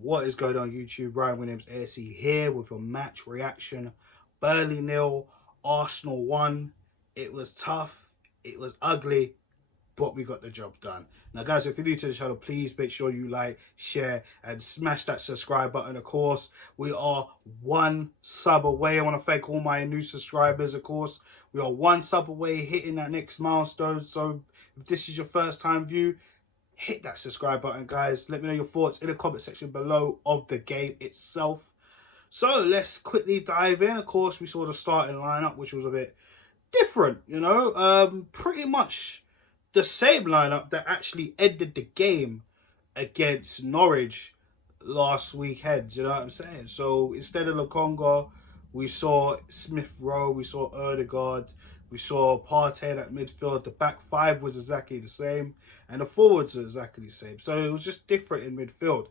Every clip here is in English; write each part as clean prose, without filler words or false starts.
What is going on YouTube? Ryan Williams ASC here with your match reaction. Burnley 0, Arsenal 1. It was tough, it was ugly, but we got the job done. Now guys, if you're new to the channel, please make sure you like, share and smash that subscribe button. Of course, we are one sub away. I want to thank all my new subscribers. Of course, we are one sub away hitting that next milestone. So if this is your first time view, hit that subscribe button, guys. Let me know your thoughts in the comment section below of the game itself. So let's quickly dive in. Of course, we saw the starting lineup, which was a bit different, you know. Pretty much the same lineup that actually ended the game against Norwich last weekend, you know what I'm saying? So instead of Lokonga, we saw Smith Rowe, we saw Odegaard, we saw Partey at midfield. The back five was exactly the same, and the forwards were exactly the same. So it was just different in midfield.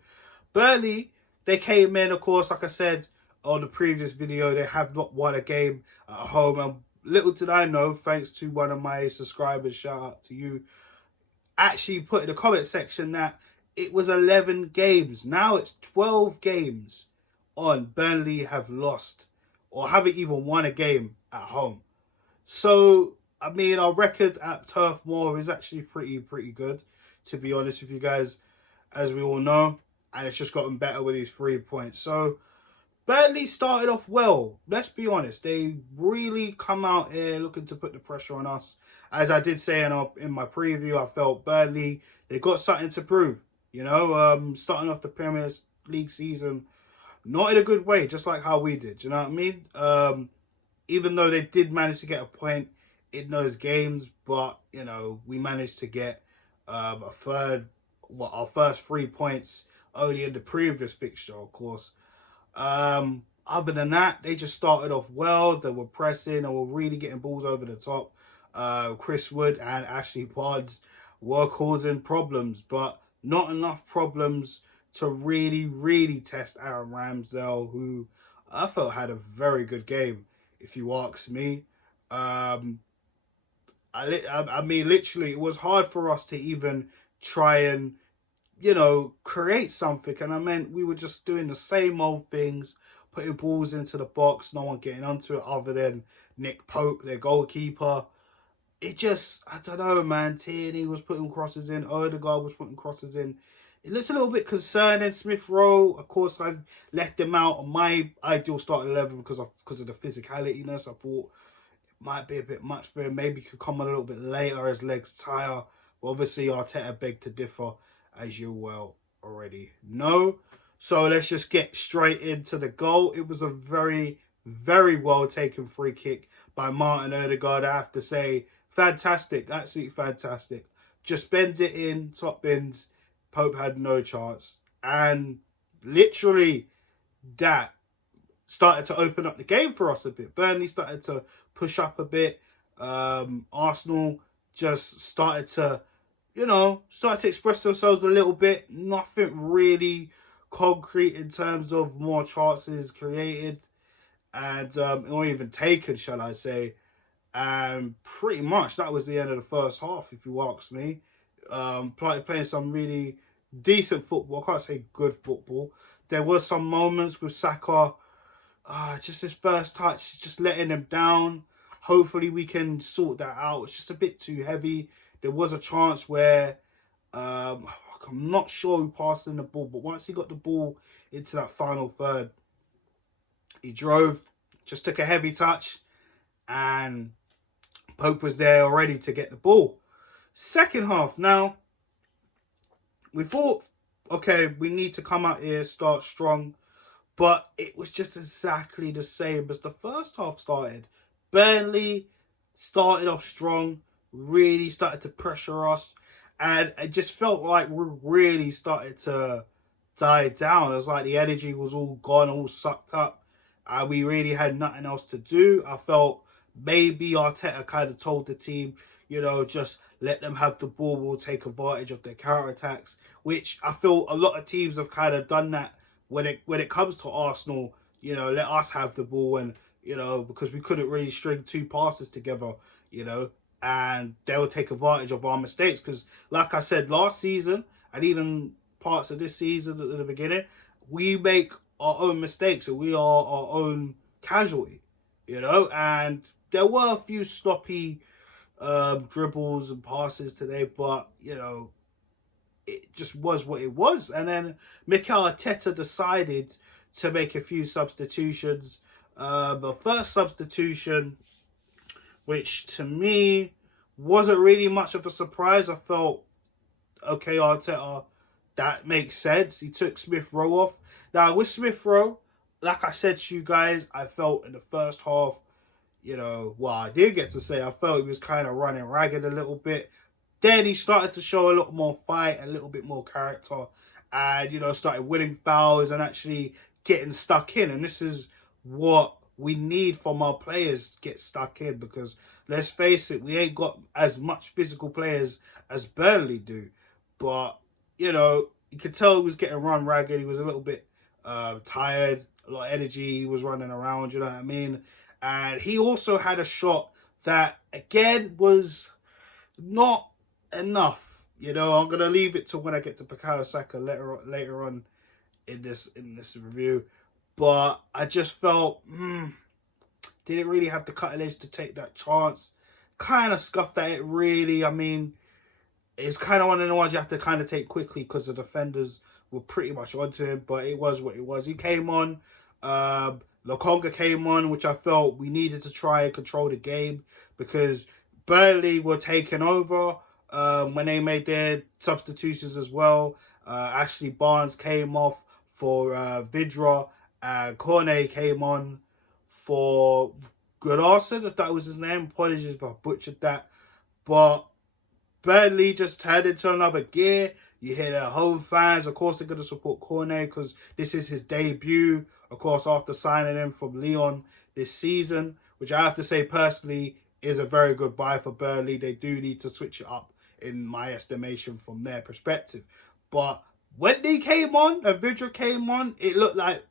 Burnley, they came in, of course, like I said on the previous video, they have not won a game at home. And little did I know, thanks to one of my subscribers, shout out to you, actually put in the comment section that it was 11 games. Now it's 12 games on. Burnley have lost or haven't even won a game at home. So, I mean, our record at Turf Moor is actually pretty good, to be honest with you guys, as we all know. And it's just gotten better with these 3 points. So, Burnley started off well. Let's be honest. They really come out here looking to put the pressure on us. As I did say in my preview, I felt Burnley, they got something to prove. You know, starting off the Premier League season, not in a good way, just like how we did. You know what I mean? Even though they did manage to get a point in those games, but, you know, we managed to get our first 3 points only in the previous fixture, of course. Other than that, they just started off well. They were pressing, they were really getting balls over the top. Chris Wood and Ashley Barnes were causing problems, but not enough problems to really test Aaron Ramsdale, who I felt had a very good game, if you ask me. I mean, literally, it was hard for us to even try and, you know, create something. And I meant we were just doing the same old things, putting balls into the box, no one getting onto it other than Nick Pope, their goalkeeper. It just, I don't know, man. Tierney was putting crosses in. Odegaard was putting crosses in. It looks a little bit concerning. Smith Rowe, of course, I've left him out on my ideal starting 11 because of the physicalityness. I thought it might be a bit much for him. Maybe he could come a little bit later as legs tire. But obviously, Arteta begged to differ, as you well already know. So let's just get straight into the goal. It was a very well taken free kick by Martin Odegaard. I have to say, fantastic, absolutely fantastic. Just bends it in, top bins. Pope had no chance. And literally that started to open up the game for us a bit. Burnley started to push up a bit. Arsenal just started to, you know, started to express themselves a little bit. Nothing really concrete in terms of more chances created and or even taken, shall I say. And pretty much that was the end of the first half, if you ask me. Playing some really decent football. I can't say good football. There were some moments with Saka, just his first touch, just letting him down. Hopefully we can sort that out. It's just a bit too heavy. There was a chance where I'm not sure who passed in the ball, but once he got the ball into that final third, he drove, just took a heavy touch, and Pope was there already to get the ball. Second half, now, we thought, okay, we need to come out here, start strong, but it was just exactly the same as the first half started. Burnley started off strong, really started to pressure us, and it just felt like we really started to die down. It was like the energy was all gone, all sucked up, and we really had nothing else to do. I felt maybe Arteta kind of told the team, you know, just let them have the ball, we'll take advantage of their counter-attacks, which I feel a lot of teams have kind of done that when it comes to Arsenal. You know, let us have the ball, and, you know, because we couldn't really string 2 passes together, you know, and they'll take advantage of our mistakes. Because, like I said, last season, and even parts of this season at the beginning, we make our own mistakes and we are our own casualty, and there were a few sloppy dribbles and passes today, but it just was what it was. And then Mikel Arteta decided to make a few substitutions. The first substitution, which to me wasn't really much of a surprise. I felt, okay, Arteta, that makes sense. He took Smith Rowe off. Now, with Smith Rowe, like I said to you guys, I felt in the first half, I did get to say, I felt he was kind of running ragged a little bit. Then he started to show a lot more fight, a little bit more character, and, started winning fouls and actually getting stuck in. And this is what we need from our players to get stuck in, because let's face it, we ain't got as much physical players as Burnley do. But, you could tell he was getting run ragged. He was a little bit tired, a lot of energy. He was running around, you know what I mean? And he also had a shot that, again, was not enough. I'm going to leave it to when I get to Bukayo Saka later on in this review. But I just felt, didn't really have the cutting edge to take that chance. Kind of scuffed at it, really. I mean, it's kind of one of the ones you have to kind of take quickly because the defenders were pretty much onto him. But it was what it was. He came on. Lokonga came on, which I felt we needed to try and control the game because Burnley were taking over when they made their substitutions as well. Ashley Barnes came off for Vidra, and Cornet came on for Goodarson, if that was his name. Apologies if I butchered that. But Burnley just turned into another gear. You hear their home fans. Of course, they're going to support Cornet because this is his debut, of course, after signing him from Lyon this season, which I have to say personally is a very good buy for Burnley. They do need to switch it up, in my estimation, from their perspective. But when they came on, and Vidra came on, it looked like,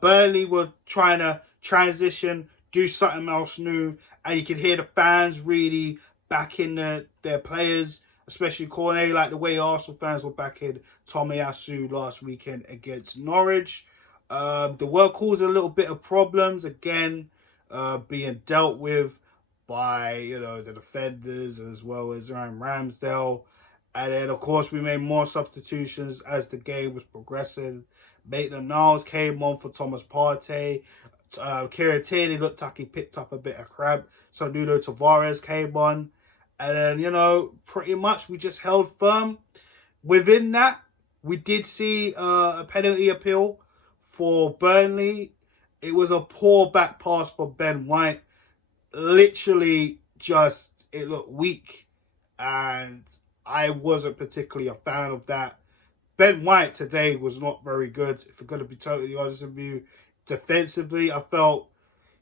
Burnley were trying to transition, do something else new, and you could hear the fans really backing their players, especially Cornet, like the way Arsenal fans were backing Tomiyasu last weekend against Norwich. The work caused a little bit of problems, again, being dealt with by, the defenders as well as Ryan Ramsdale. And then, of course, we made more substitutions as the game was progressing. Maitland-Niles came on for Thomas Partey. Kieran Tierney looked like he picked up a bit of cramp. So Nuno Tavares came on. And then, pretty much we just held firm. Within that, we did see a penalty appeal for Burnley. It was a poor back pass for Ben White. Literally just, it looked weak. And I wasn't particularly a fan of that. Ben White today was not very good. If we're going to be totally honest with you, defensively, I felt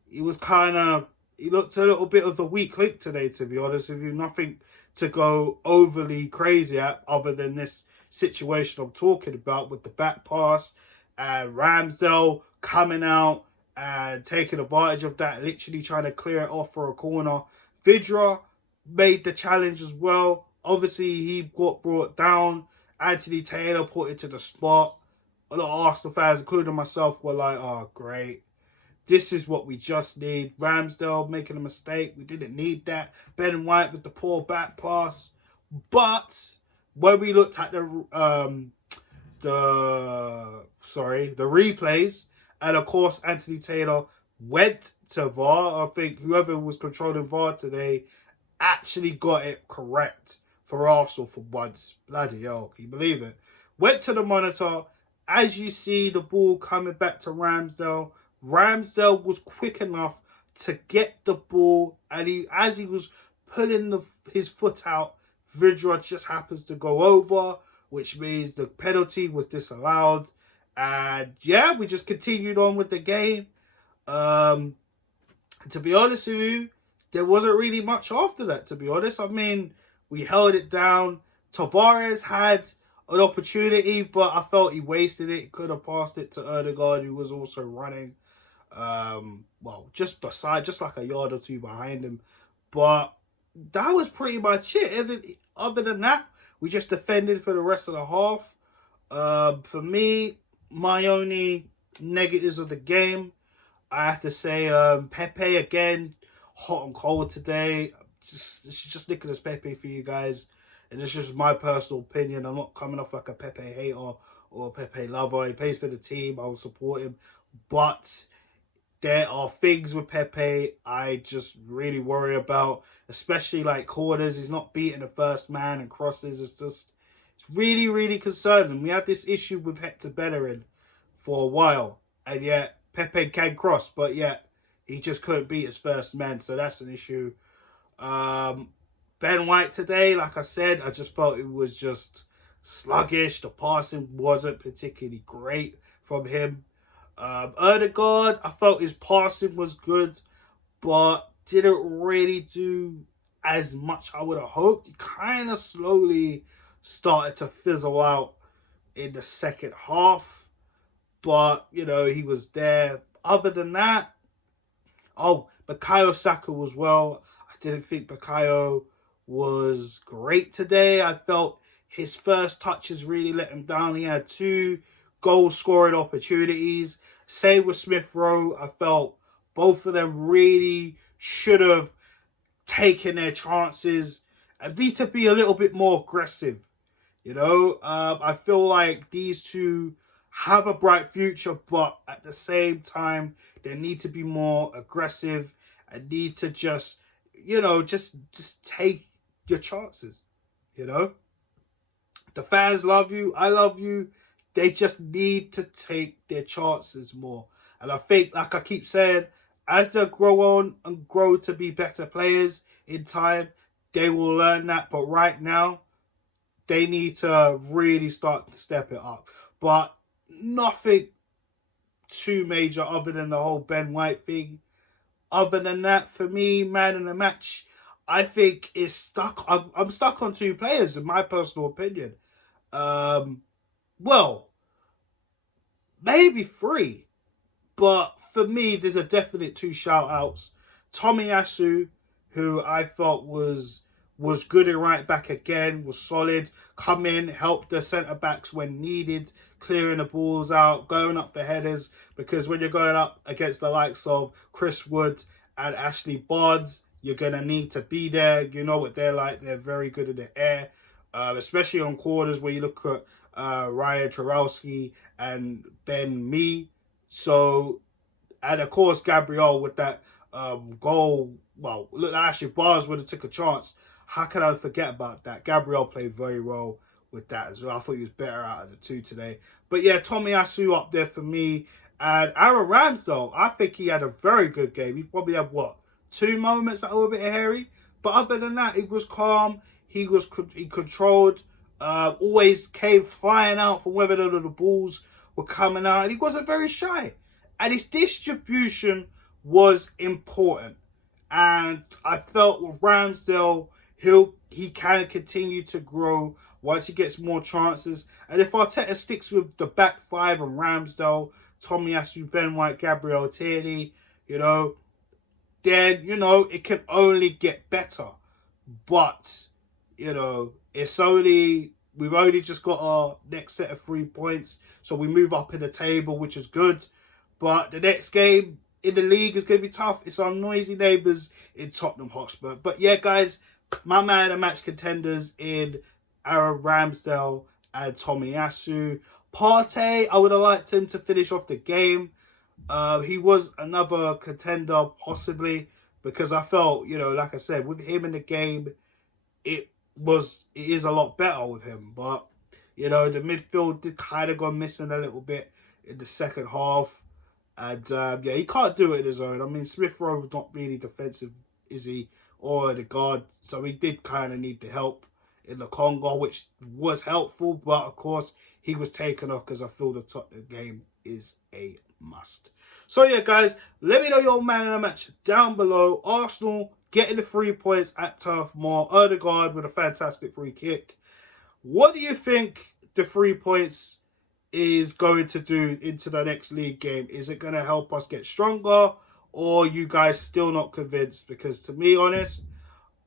he looked a little bit of the weak link today, to be honest with you. Nothing to go overly crazy at other than this situation I'm talking about with the back pass and Ramsdale coming out and taking advantage of that, literally trying to clear it off for a corner. Vidra made the challenge as well. Obviously, he got brought down. Anthony Taylor put it to the spot. A lot of Arsenal fans, including myself, were like, oh, great. This is what we just need. Ramsdale making a mistake. We didn't need that. Ben White with the poor back pass. But when we looked at the replays, and of course Anthony Taylor went to VAR. I think whoever was controlling VAR today actually got it correct for Arsenal for once. Bloody hell, can you believe it? Went to the monitor. As you see the ball coming back to Ramsdale, Ramsdale was quick enough to get the ball, and as he was pulling his foot out, Vidra just happens to go over, which means the penalty was disallowed. And yeah, we just continued on with the game. To be honest with you, there wasn't really much after that, to be honest. I mean, we held it down. Tavares had an opportunity, but I felt he wasted it. He could have passed it to Erdegaard, who was also running. Just like a yard or two behind him. But that was pretty much it. Other than that, we just defended for the rest of the half. For me, my only negatives of the game, I have to say, Pepe again, hot and cold today. It's just Nicolas Pepe for you guys. And it's just my personal opinion. I'm not coming off like a Pepe hater or a Pepe lover. He plays for the team. I will support him. But there are things with Pepe I just really worry about, especially like corners. He's not beating the first man and crosses. It's really, really concerning. We had this issue with Hector Bellerin for a while, and yet Pepe can cross, but yet he just couldn't beat his first man, so that's an issue. Ben White today, like I said, I just felt it was just sluggish. The passing wasn't particularly great from him. Erdegaard, I felt his passing was good, but didn't really do as much I would have hoped. He kind of slowly started to fizzle out in the second half, but, you know, he was there. Other than that, Bukayo Saka was well. I didn't think Bukayo was great today. I felt his first touches really let him down. He had 2 goal-scoring opportunities. Same with Smith Rowe. I felt both of them really should have taken their chances and need to be a little bit more aggressive. You know, I feel like these two have a bright future, but at the same time, they need to be more aggressive and need to just, you know, just take your chances. You know, the fans love you. I love you. They just need to take their chances more. And I think, like I keep saying, as they grow on and grow to be better players in time, they will learn that. But right now, they need to really start to step it up. But nothing too major other than the whole Ben White thing. Other than that, for me, man in the match, I think is stuck. I'm stuck on 2 players, in my personal opinion. Well, maybe 3. But for me, there's a definite 2 shout-outs. Tomiyasu, who I thought was good in right back again, was solid. Come in, help the centre-backs when needed, clearing the balls out, going up for headers. Because when you're going up against the likes of Chris Wood and Ashley Barnes, you're going to need to be there. You know what they're like. They're very good in the air, especially on corners where you look at Ryan Traorowski and Ben Mee. So, and of course, Gabriel with that goal. Well, look, actually, Barnes would have took a chance. How can I forget about that? Gabriel played very well with that as well. I thought he was better out of the 2 today. But yeah, Tomiyasu up there for me. And Aaron Ramsdale, I think he had a very good game. He probably had, 2 moments that were a bit hairy. But other than that, he was calm. He controlled. Always came flying out from whether the balls were coming out. And he wasn't very shy. And his distribution was important. And I felt with Ramsdale, he can continue to grow once he gets more chances. And if Arteta sticks with the back 5 and Ramsdale, Tomiyasu, Ben White, Gabriel Tierney, you know, then, you know, it can only get better. But, you know, we've only just got our next set of 3 points. So we move up in the table, which is good. But the next game in the league is going to be tough. It's our noisy neighbours in Tottenham Hotspur. But yeah, guys, my man and match contenders in Aaron Ramsdale and Tomiyasu. Partey, I would have liked him to finish off the game. He was another contender, possibly, because I felt, you know, like I said, with him in the game, it is a lot better with him. But, you know, the midfield did kind of go missing a little bit in the second half. And, yeah, he can't do it in his own. I mean, Smith Rowe was not really defensive, is he? Or the guard. So he did kind of need the help in the Congo, which was helpful. But, of course, he was taken off because I feel the Tottenham game is a must. So, yeah, guys, let me know your man in the match down below. Arsenal getting the 3 points at Turf Moor. Erdegaard with a fantastic free kick. What do you think the 3 points is going to do into the next league game? Is it going to help us get stronger, or you guys still not convinced? Because to be honest,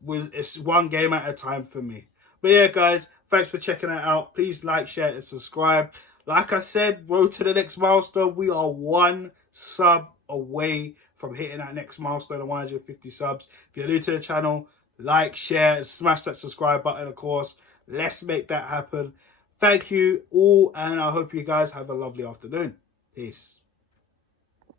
it's 1 game at a time for me. But yeah, guys, Thanks for checking it out. Please like, share, and subscribe. Like I said, road to the next milestone. We are 1 sub away from hitting that next milestone of 150 subs. If you're new to the channel, like, share, and smash that subscribe button, of course. Let's make that happen. Thank you all, and I hope you guys have a lovely afternoon. Peace.